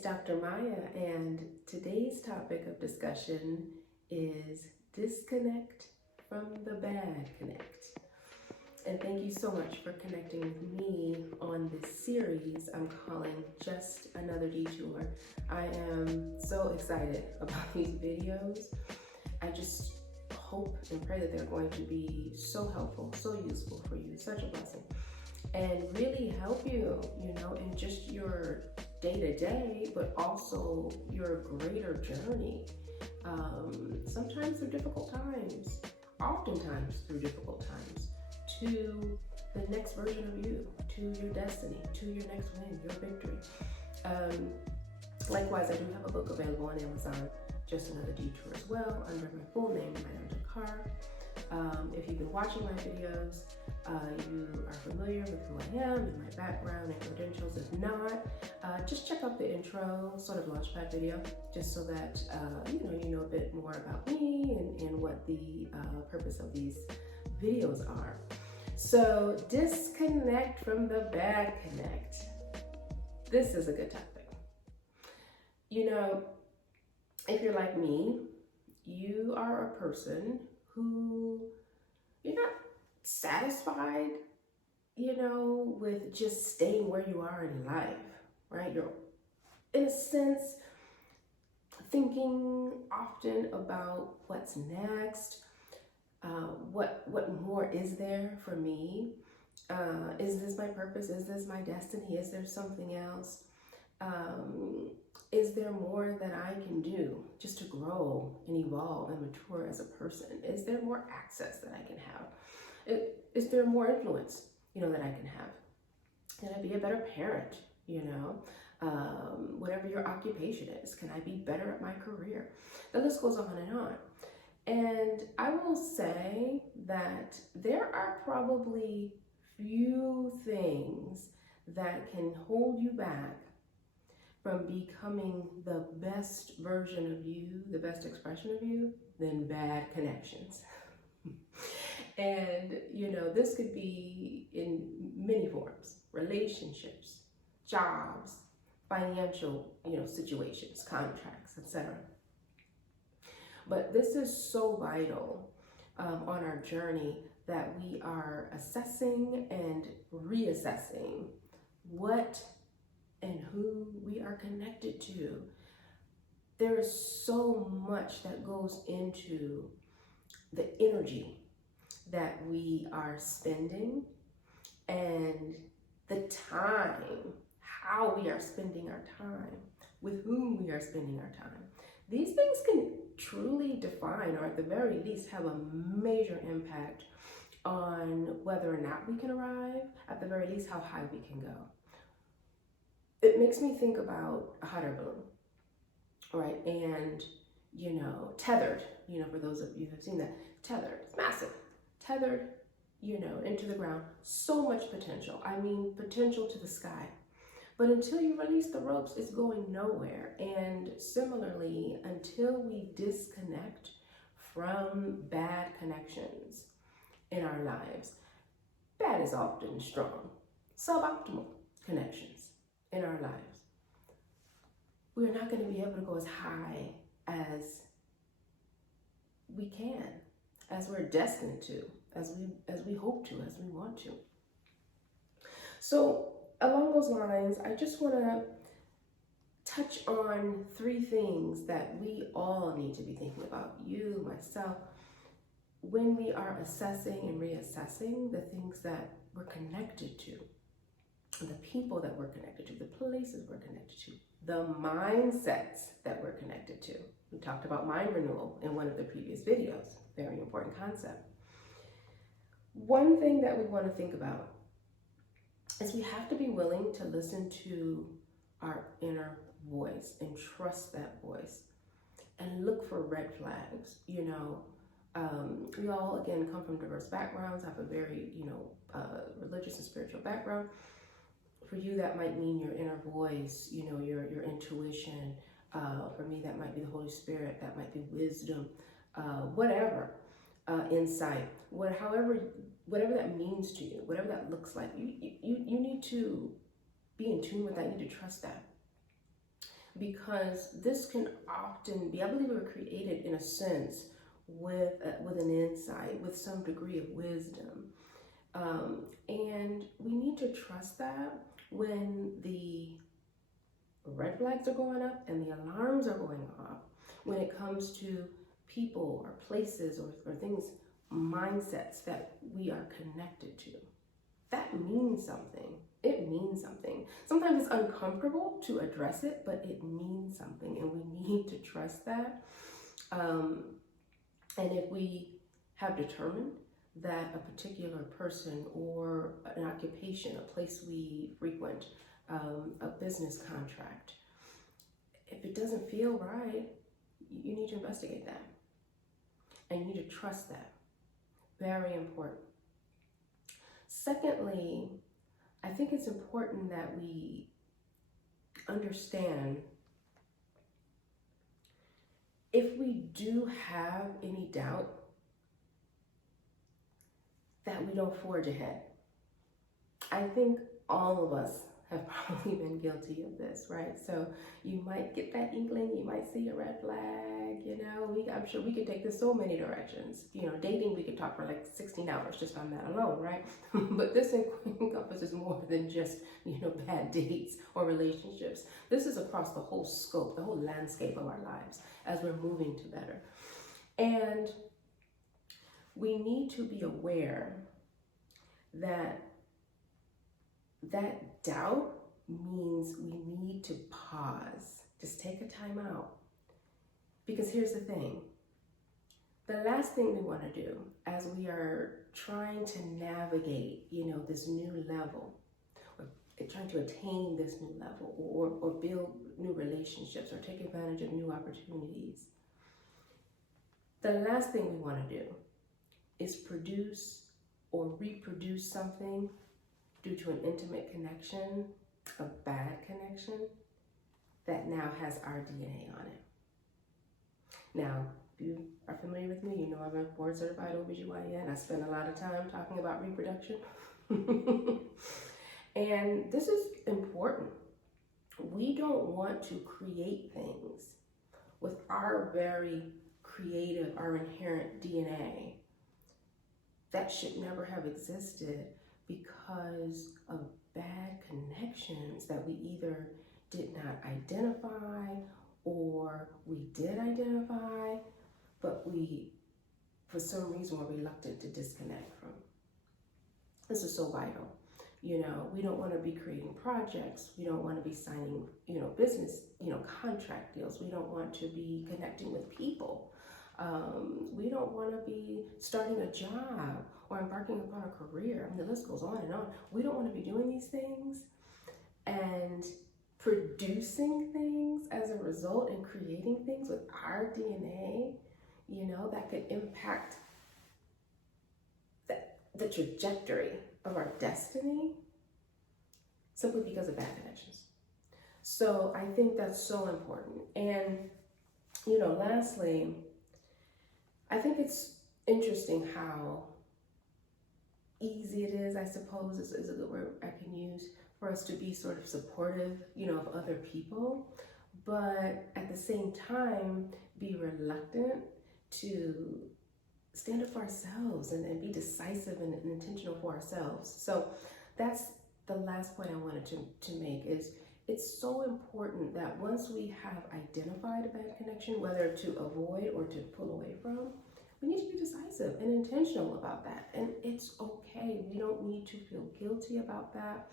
It's Dr. Maya, and today's topic of discussion is disconnect from the bad connect. And thank you so much for connecting with me on this series I'm calling Just Another Detour. I am so excited about these videos. I just hope and pray that they're going to be so helpful, so useful for you, such a blessing, and really help you, in just your day-to-day, but also your greater journey. Sometimes through difficult times, oftentimes through difficult times, to the next version of you, to your destiny, to your next win, your victory. Likewise, I do have a book available on Amazon, Just Another Detour as well, under my full name, Maya Carr. If you've been watching my videos, you are familiar with who I am and my background and credentials. If not, just check out the intro sort of launchpad video, just so that you know a bit more about me and what the purpose of these videos are. So disconnect from the bad connect. This is a good topic. If you're like me, you are a person who you're not satisfied, with just staying where you are in life, right? You're, in a sense, thinking often about what's next, what more is there for me? Is this my purpose? Is this my destiny? Is there something else? Is there more that I can do just to grow and evolve and mature as a person? Is there more access that I can have? Is there more influence, that I can have? Can I be a better parent, whatever your occupation is? Can I be better at my career? The list goes on and on. And I will say that there are probably few things that can hold you back from becoming the best version of you, the best expression of you, than bad connections. And, this could be in many forms: relationships, jobs, financial, situations, contracts, etc. But this is so vital on our journey that we are assessing and reassessing what and who we are connected to. There is so much that goes into the energy that we are spending and the time, how we are spending our time, with whom we are spending our time. These things can truly define, or at the very least have a major impact on whether or not we can arrive, at the very least how high we can go. It makes me think about a hot air balloon, right? And, tethered, for those of you who have seen that, tethered, it's massive, tethered, into the ground, so much potential. I mean, potential to the sky. But until you release the ropes, it's going nowhere. And similarly, until we disconnect from bad connections in our lives, bad is often strong, suboptimal connections in our lives, we're not going to be able to go as high as we can, as we're destined to, as we hope to, as we want to. So along those lines, I just want to touch on three things that we all need to be thinking about, you, myself, when we are assessing and reassessing the things that we're connected to, the people that we're connected to, the places we're connected to, the mindsets that we're connected to. We talked about mind renewal in one of the previous videos, very important concept. One thing that we want to think about is we have to be willing to listen to our inner voice and trust that voice and look for red flags. We all, again, come from diverse backgrounds, have a very, religious and spiritual background. For you, that might mean your inner voice, your intuition. For me, that might be the Holy Spirit, that might be wisdom, whatever, insight, whatever that means to you, whatever that looks like. You need to be in tune with that. You need to trust that. because this can often be, I believe, we were created in a sense with an insight, with some degree of wisdom. And we need to trust that when the red flags are going up and the alarms are going off, when it comes to people or places or things, mindsets that we are connected to. That means something. It means something. Sometimes it's uncomfortable to address it, but it means something, and we need to trust that. And if we have determined that a particular person or an occupation, a place we frequent, a business contract, if it doesn't feel right, you need to investigate that. And you need to trust that. Very important. Secondly, I think it's important that we understand if we do have any doubt, that we don't forge ahead. I think all of us have probably been guilty of this, right? So you might get that inkling, you might see a red flag, I'm sure we could take this so many directions. Dating, we could talk for like 16 hours just on that alone, right? But this encompasses more than just, bad dates or relationships. This is across the whole scope, the whole landscape of our lives as we're moving to better. And we need to be aware that doubt means we need to pause. Just take a time out. Because here's the thing. The last thing we want to do as we are trying to navigate, this new level, or trying to attain this new level, or build new relationships, or take advantage of new opportunities, the last thing we want to do is produce or reproduce something due to an intimate connection, a bad connection, that now has our DNA on it. Now, if you are familiar with me, you know I'm a board certified OBGYN. I spend a lot of time talking about reproduction. And this is important. We don't want to create things with our very creative, our inherent DNA that should never have existed because of bad connections that we either did not identify or we did identify, but we, for some reason, were reluctant to disconnect from. This is so vital. We don't want to be creating projects. We don't want to be signing, business, contract deals. We don't want to be connecting with people. We don't want to be starting a job or embarking upon a career. The list goes on and on. We don't want to be doing these things and producing things as a result and creating things with our DNA, that could impact the trajectory of our destiny simply because of bad connections. So I think that's so important. And, lastly, I think it's interesting how easy it is, I suppose, is a good word I can use, for us to be sort of supportive, of other people, but at the same time, be reluctant to stand up for ourselves and be decisive and intentional for ourselves. So that's the last point I wanted to make is it's so important that once we have identified a bad connection, whether to avoid or to pull away from, we need to be decisive and intentional about that. And it's okay. We don't need to feel guilty about that.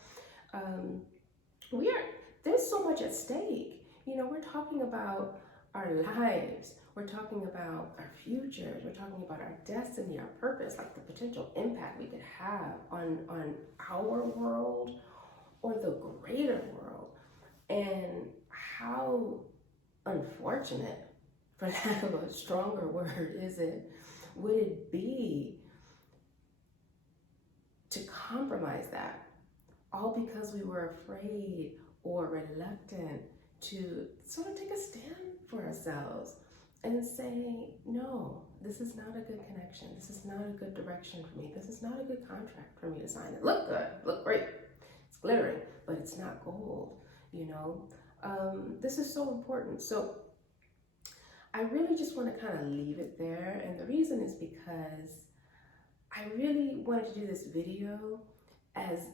There's so much at stake. We're talking about our lives. We're talking about our futures. We're talking about our destiny, our purpose, like the potential impact we could have on our world or the greater world. And how unfortunate, for lack of a stronger word, would it be to compromise that, all because we were afraid or reluctant to sort of take a stand for ourselves and say, no, this is not a good connection. This is not a good direction for me. This is not a good contract for me to sign. It look good, look great. It's glittering, but it's not gold, This is so important. So I really just want to kind of leave it there. And the reason is because I really wanted to do this video as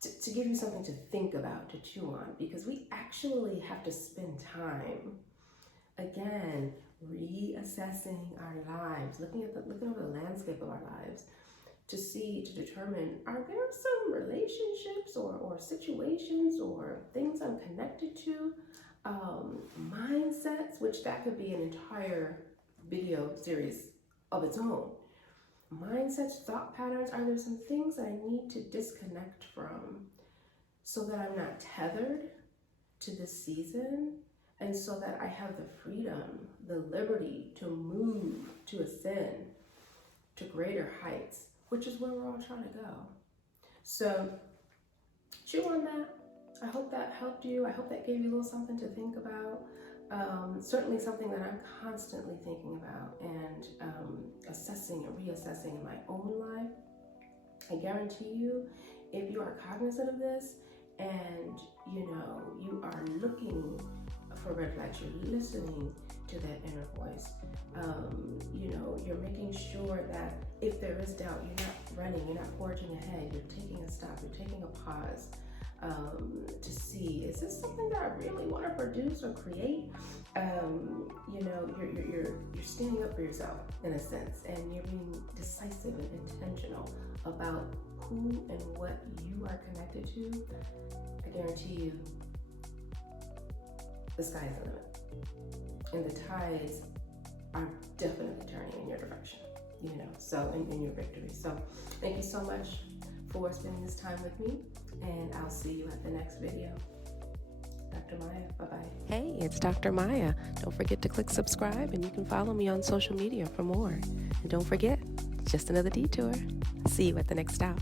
to give you something to think about, to chew on, because we actually have to spend time, again, reassessing our lives, looking over the landscape of our lives to determine, are there some relationships or situations or things I'm connected to, mindsets, which that could be an entire video series of its own. Mindsets, thought patterns, are there some things I need to disconnect from so that I'm not tethered to this season, and so that I have the freedom, the liberty to move, to ascend to greater heights, which is where we're all trying to go. So chew on that. I hope that helped you. I hope that gave you a little something to think about. Certainly something that I'm constantly thinking about and assessing and reassessing in my own life. I guarantee you, if you are cognizant of this and you are looking for red flags, you're listening to that inner voice, you're making sure that if there is doubt, you're not running, you're not forging ahead, you're taking a stop, you're taking a pause to see, is this something that I really want to produce or create? You're standing up for yourself in a sense, and you're being decisive and intentional about who and what you are connected to. I guarantee you, the sky's the limit, and the tides are definitely turning in your direction. So in your victory. So thank you so much for spending this time with me, and I'll see you at the next video. Dr. Maya, bye-bye. Hey, it's Dr. Maya. Don't forget to click subscribe, and you can follow me on social media for more. And don't forget, just another detour. See you at the next stop.